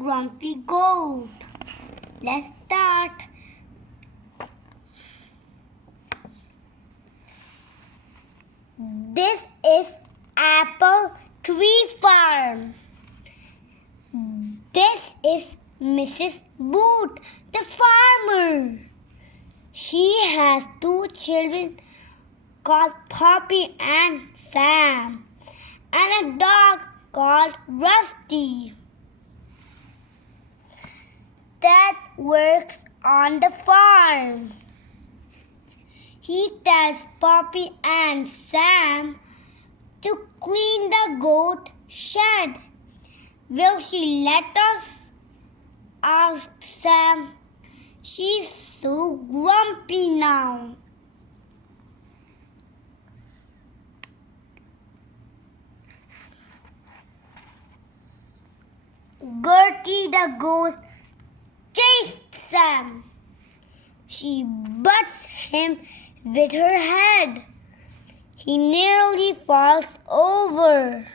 grumpy goat. Let's start. This is Apple Tree Farm. This is Mrs. Boot, the farmer. She has 2 children called Poppy and Sam, and a dog called Rusty that works on the farm. He tells Poppy and Sam to clean the goat shed. Will she let us? Asked Sam. She's so grumpy now. Gertie the goat chased Sam. She butts him with her head. He nearly falls over.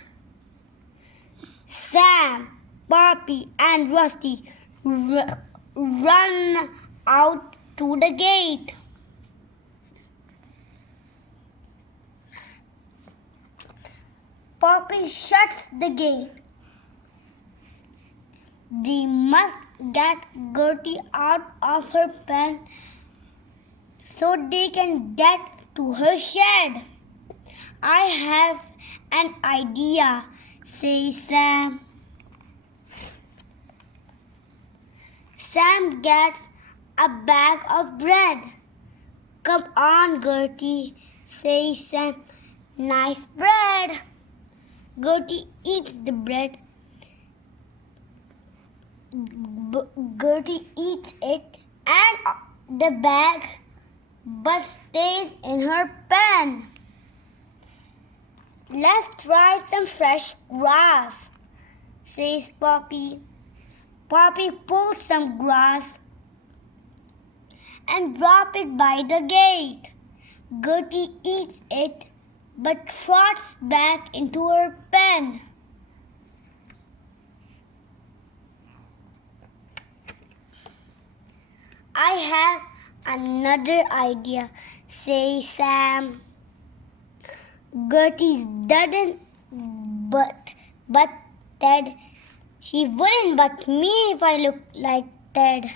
Sam, Poppy, and Rusty run out to the gate. Poppy shuts the gate. They must get Gertie out of her pen so they can get to her shed. I have an idea, says Sam. Sam gets a bag of bread. Come on, Gertie, says Sam. Nice bread. Gertie eats the bread. Gertie eats it and the bag, but stays in her pen. Let's try some fresh grass, says Poppy. Poppy pulls some grass and drops it by the gate. Gertie eats it, but trots back into her pen. I have another idea, says Sam. Gertie doesn't but Ted. She wouldn't but me if I look like Ted,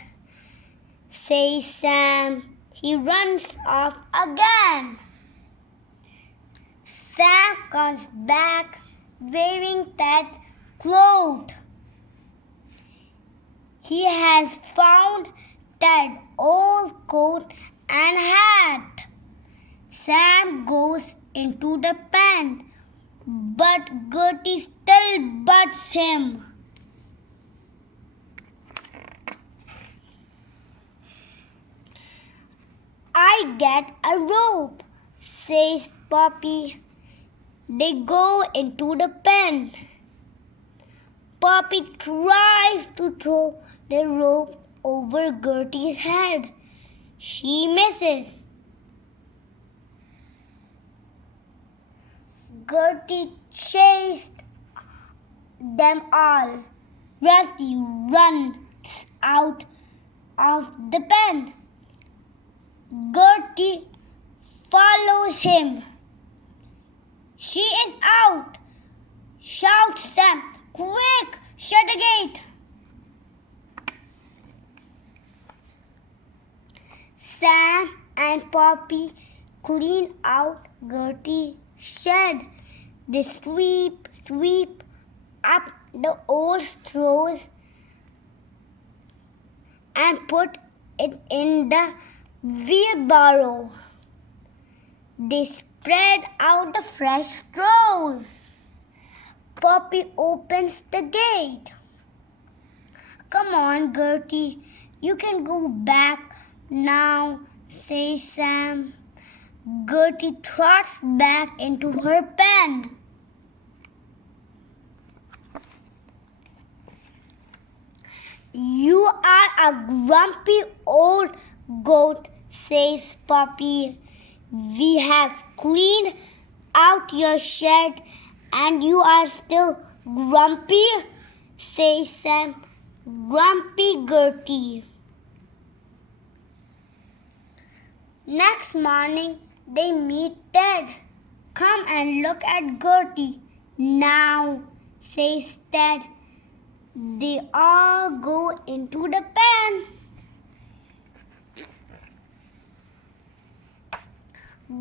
says Sam. He runs off again. Sam comes back wearing Ted's clothes. He has found Ted's old coat and hat. Sam goes into the pen, but Gertie still butts him. I get a rope, says Poppy. They go into the pen. Poppy tries to throw the rope over Gertie's head. She misses. Gertie chased them all. Rusty runs out of the pen. Gertie follows him. She is out, shouts Sam. Quick, shut the gate. Sam and Poppy clean out Gertie's shed. They sweep up the old straws and put it in the wheelbarrow. They spread out the fresh straws. Poppy opens the gate. Come on, Gertie, you can go back now, says Sam. Gertie trots back into her pen. You are a grumpy old goat, says Poppy. We have cleaned out your shed and you are still grumpy, says Sam. grumpy Gertie. Next morning, they meet Ted. Come and look at Gertie now, says Ted. They all go into the pen.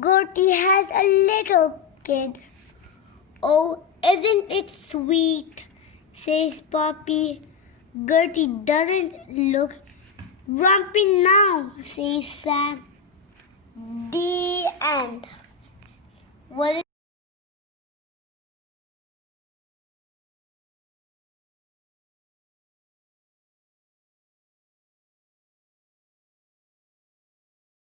Gertie has a little kid. Oh, isn't it sweet, says Poppy. Gertie doesn't look grumpy now, says Sam. The end. What